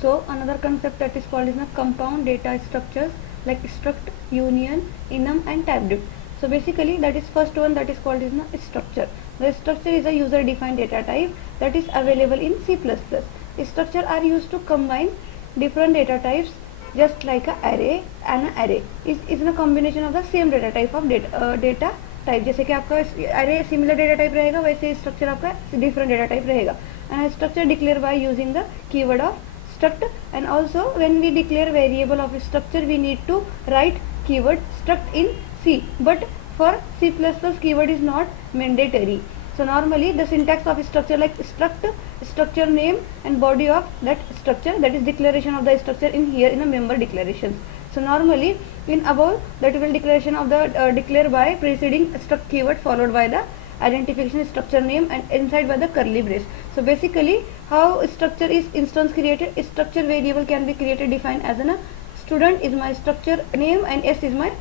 So another concept that is called is the compound data structures like struct, union, enum and typed. So basically that is first one, that is called is the structure. The structure is a user defined data type that is available in C++. Structure are used to combine different data types just like a array and an array is a combination of the same data type of data type. जैसे कि आपका अरे similar data type रहेगा वैसे structure आपका different data type रहेगा. And structure declare by using the keyword of struct. And also when we declare variable of structure we need to write keyword struct in C, but for C++ keyword is not mandatory. So normally the syntax of structure like struct, structure name and body of that structure, that is declaration of the structure in here in a member declaration. So normally in above that will declaration of the declare by preceding struct keyword followed by the identification structure name and inside by the curly brace. So basically how structure is instance created, structure variable can be created defined as a student is my structure name and s is my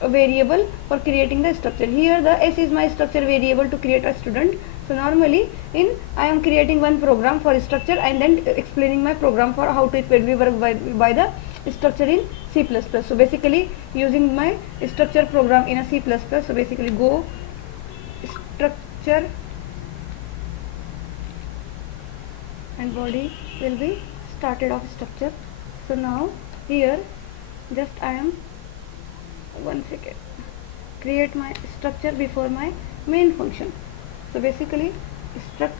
variable for creating the structure. Here the s is my structure variable to create a student. So normally in I am creating one program for structure and then explaining my program for how to it will be work by the structure in C++. So basically using my structure program in a C++. So basically go structure and body will be started of structure. So now here just I am one second create my structure before my main function. So basically struct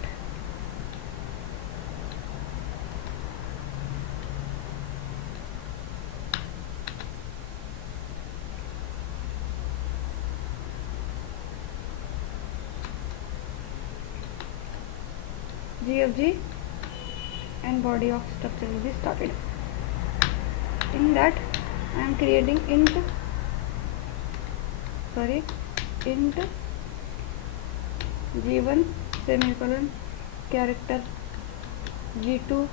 GFG and body of structure will be started. In that I am creating int G1 semicolon character G2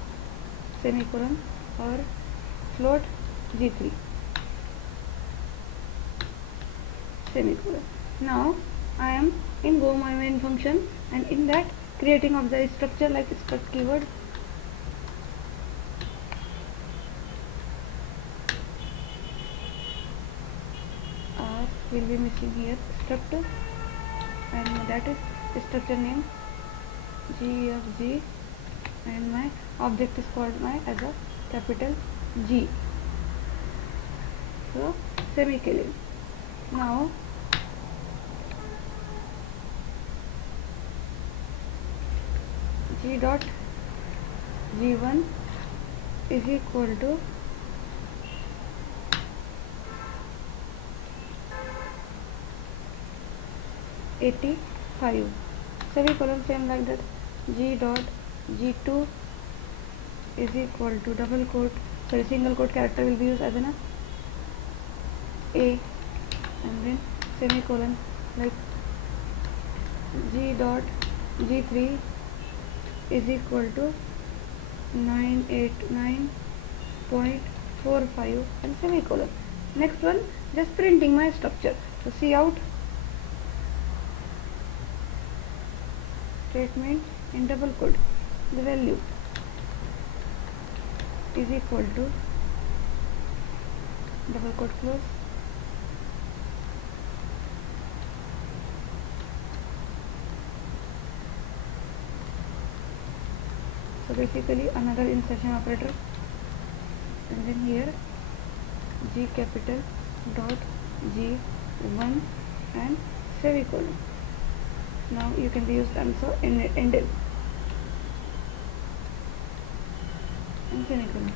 semicolon or float G3 semicolon. Now I am in go my main function and in that creating of the structure like struct keyword will be missing here struct and that is structure name GFG and my object is called my as a capital G. So semicolon. Now G dot G1 is equal to $85 semicolon. Same like that G dot G2 is equal to double quote single quote character will be used as an A and then semicolon like G dot G3 is equal to 989.45 and semicolon. Next one just printing my structure. So see out statement in double quote the value is equal to double quote close so basically another insertion operator and then here G capital dot G1 and semicolon. Now you can be used also ended and semicolon.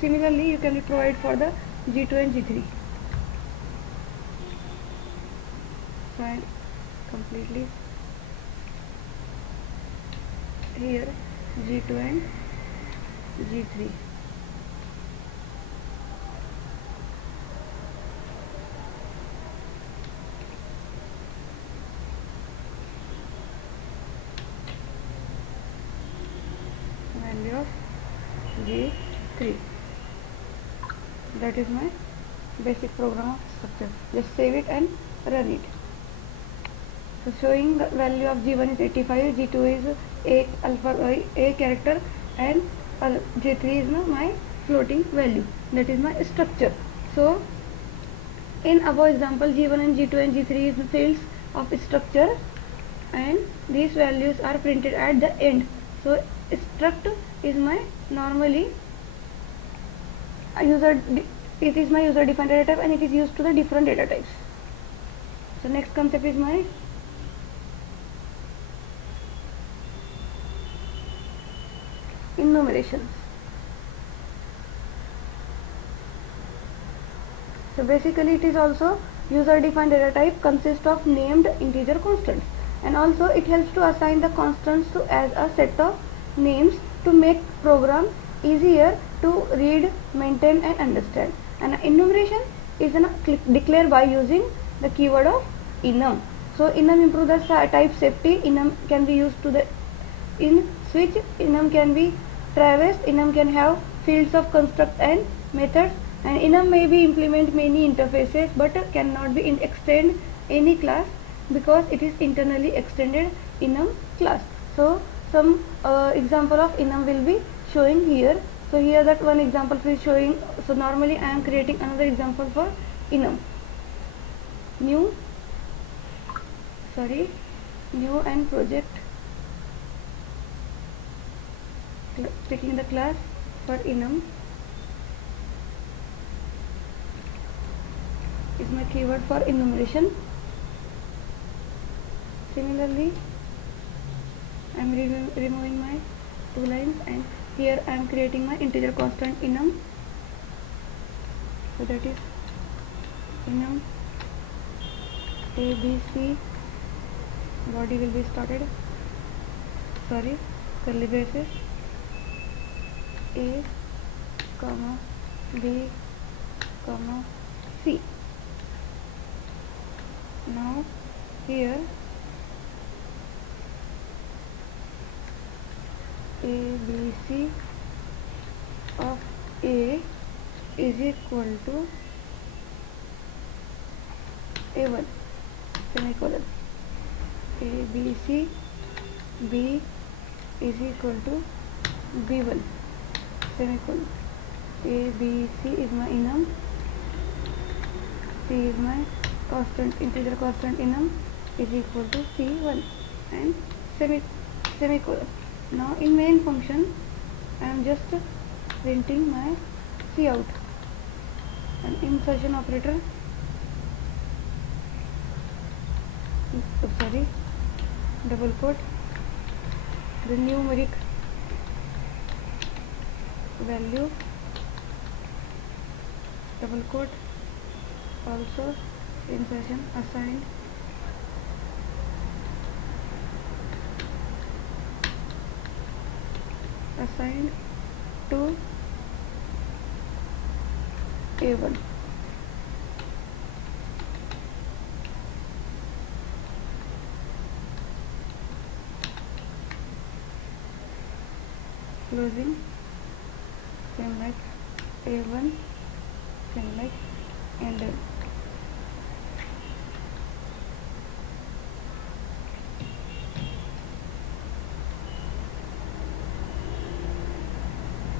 Similarly you can provide for the G2 and G3. Fine completely here G2 and G3. Value of G3. That is my basic program of structure. Just save it and run it. So showing the value of G1 is 85, G2 is A alpha A character and J3 is my floating value, that is my structure. So in our example, G1 and G2 and G3 is the fields of structure, and these values are printed at the end. So struct is my normally it is my user defined data type, and it is used to the different data types. So next concept is my enumerations. So basically it is also user defined data type consists of named integer constants, and also it helps to assign the constants to as a set of names to make program easier to read, maintain and understand. And enumeration is declared by using the keyword of enum. So enum improve the type safety. Enum can be used to the in switch. Enum can be traversed. Enum can have fields of construct and methods, and enum may be implement many interfaces but cannot be extend any class because it is internally extended enum class. So some example of enum will be showing here. So here that one example is showing. So normally I am creating another example for enum. New and project, taking the class for enum is my keyword for enumeration. Similarly, I am removing my two lines, and here I am creating my integer constant enum. So that is enum ABC, body will be started, curly braces, A, comma, B, comma, C. Now here ABC of A is equal to A1, semicolon. ABC B is equal to B1, semicolon. ABC is my enum, C is my integer constant enum is equal to C1 and semicolon. Now in main function I am just printing my Cout, and insertion operator, double quote, the numeric value, double quote, also insertion assigned to A1. Closing, same like A1, same like enter.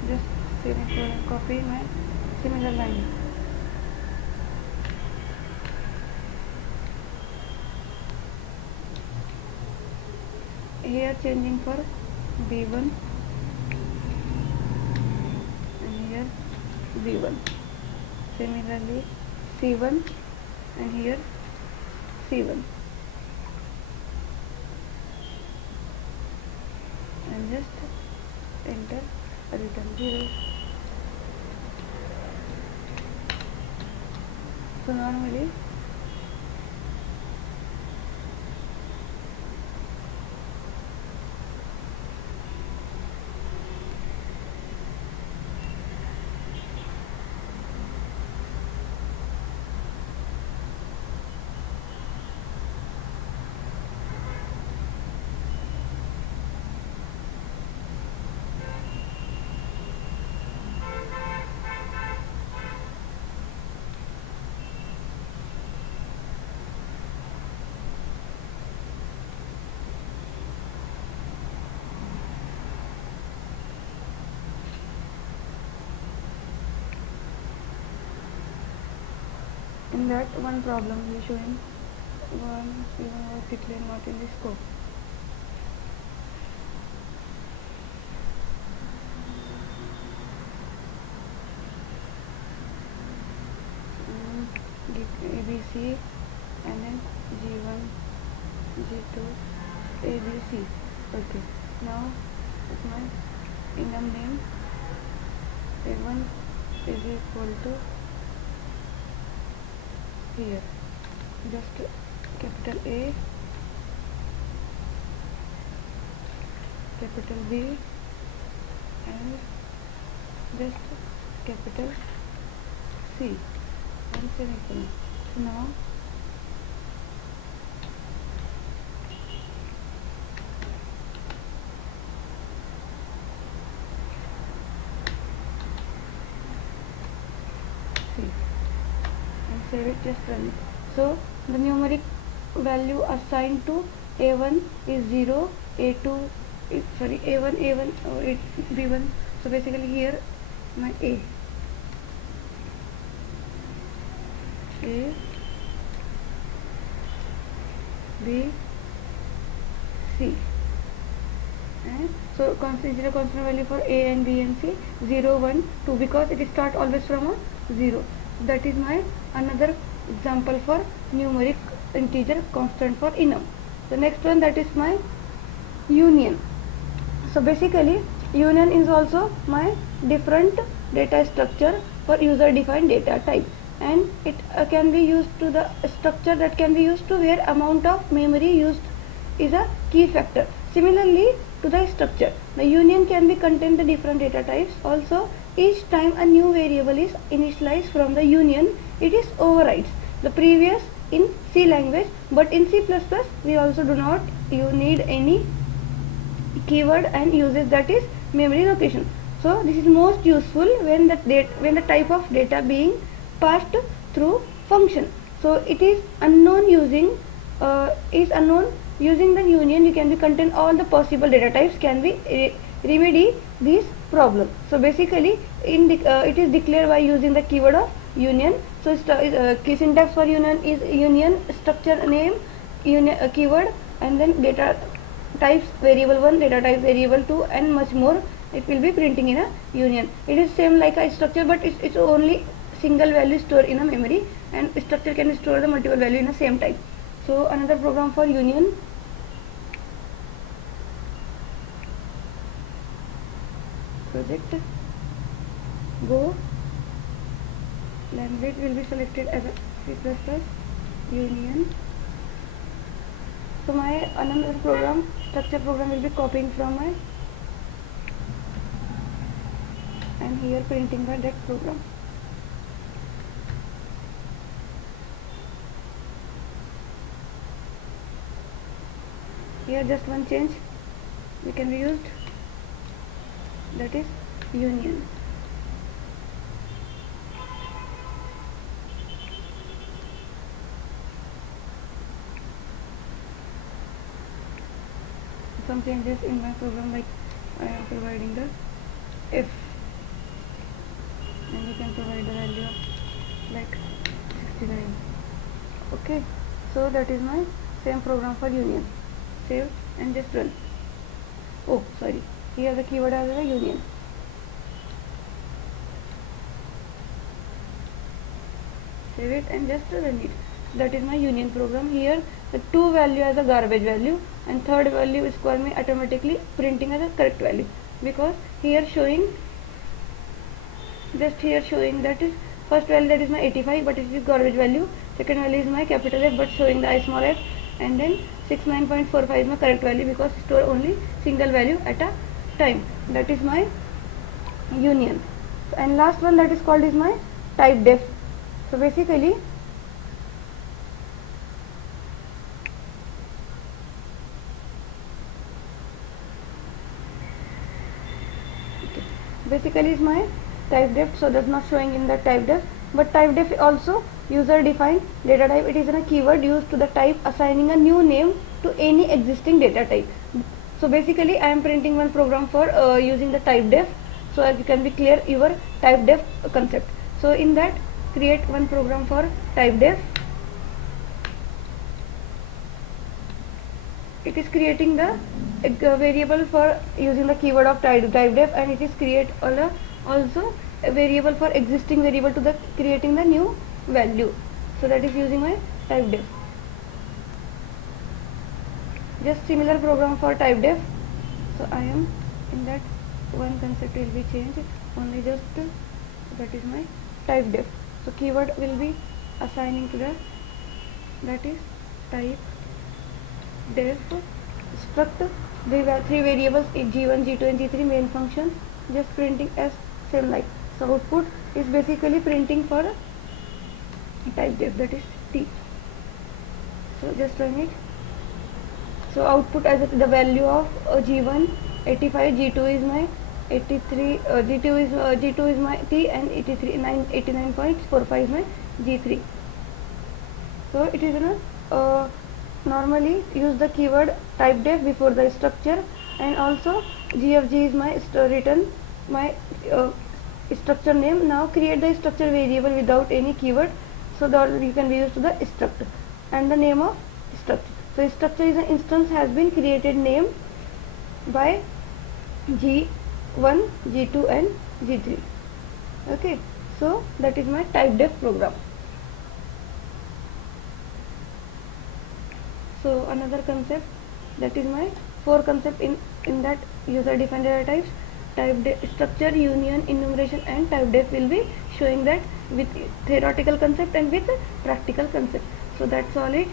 Just copy my similar line. Here changing for B1 and here B1. Similarly C1 and here C1, and just enter, return 0. So normally in that one problem we showing one even was declared not in the scope. ABC and then G1 G2 ABC. Okay, now it's my enum name A1 is equal to here just capital A, capital B and just capital C and semicolon. So now C and save it, just run it. So the numeric value assigned to A1 is 0, A2 is A1 or B1. So basically here my A B C, and so consider constant value for A and B and C 0 1 2 because it start always from a 0. That is my another example for numeric integer constant for enum. The next one, that is my union. So basically union is also my different data structure for user defined data type, and it can be used to the structure that can be used to where amount of memory used is a key factor. Similarly to the structure, the union can be contain the different data types. Also, each time a new variable is initialized from the union, it is overrides the previous in C language, but in C++ we also do not need any keyword and uses, that is memory location. So this is most useful when the type of data being passed through function. So it is unknown using using the union. You can be contain all the possible data types, can be remedy this problem. So basically it is declared by using the keyword of union. So key syntax for union is union structure name union keyword and then data types variable 1, data type variable 2 and much more. It will be printing in a union. It is same like a structure, but it's only single value stored in a memory, and structure can store the multiple value in the same type. So another program for union. Project go, language will be selected as a C++ union. So my another program, structure program, will be copying from my and here printing by that program. Here just one change we can be used, that is union. Some changes in my program, like I am providing the if, and you can provide the value of like 69. Okay, so that is my same program for union. Save and just run. Oh sorry, here the keyword as a union. Save it and just run it. That is my union program. Here the 2 value as a garbage value and third value is called me automatically printing as a correct value, because here showing just here showing that is first value, that is my 85, but it is garbage value. Second value is my capital F but showing the I small f, and then 69.45 is my correct value because store only single value at a time. That is my union. And last one that is called is my type def. So basically is my type def, so that's not showing in the type def, but type def also user defined data type. It is a keyword used to the type assigning a new name to any existing data type. So basically I am printing one program for using the type def, so as you can be clear your type def concept. So in that create one program for type def. It is creating the variable for using the keyword of type def, and it is create also a variable for existing variable to the creating the new value. So that is using my type def. Just similar program for type def. So I am in that one concept will be changed, only just that is my type def. So keyword will be assigning to that is type def struct three variables g1, g2 and g3 main function, just printing as same like. So output is basically printing for type def, that is t. So just run it. So output as the value of g1 85, g2 is my 83, g2 is my t, and 89.45 is my g3. So it is normally use the keyword type def before the structure, and also gfg is my return my structure name. Now create the structure variable without any keyword, so that you can be used to the struct and the name of structure. So structure is an instance has been created name by g1, g2 and g3. Okay, so that is my type def program. So another concept, that is my four concept in that user defined data types. Type structure, union, enumeration and type def will be showing that with theoretical concept and with practical concept. So that's all it.